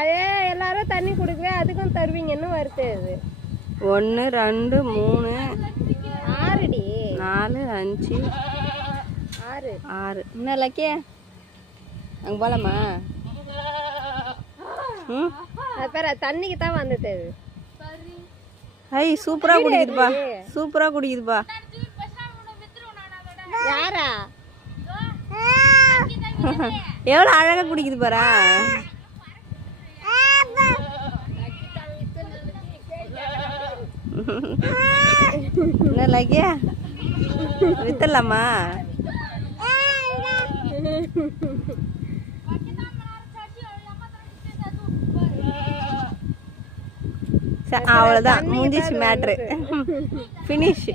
அதே எல்லாரும் தண்ணி குடிக்கவே அதுக்கும் தருவீங்கன்னு வருது. அது 1 2 3 6டி 4 5 6 என்ன லக்கிய அங்கே போகலாமா? அது பேர தண்ணிக்கு தான் வந்தது. ஐ சூப்பராக குடிக்குதுப்பா, சூப்பராக குடிக்குதுப்பா. யாரா எவ்வளோ அழகாக குடிக்குது பாரா. என்ன லக்கியா வித்தலாமா? அவ்வளோதான் முடிஞ்சிச்சு மேட்ரு, ஃபினிஷ்.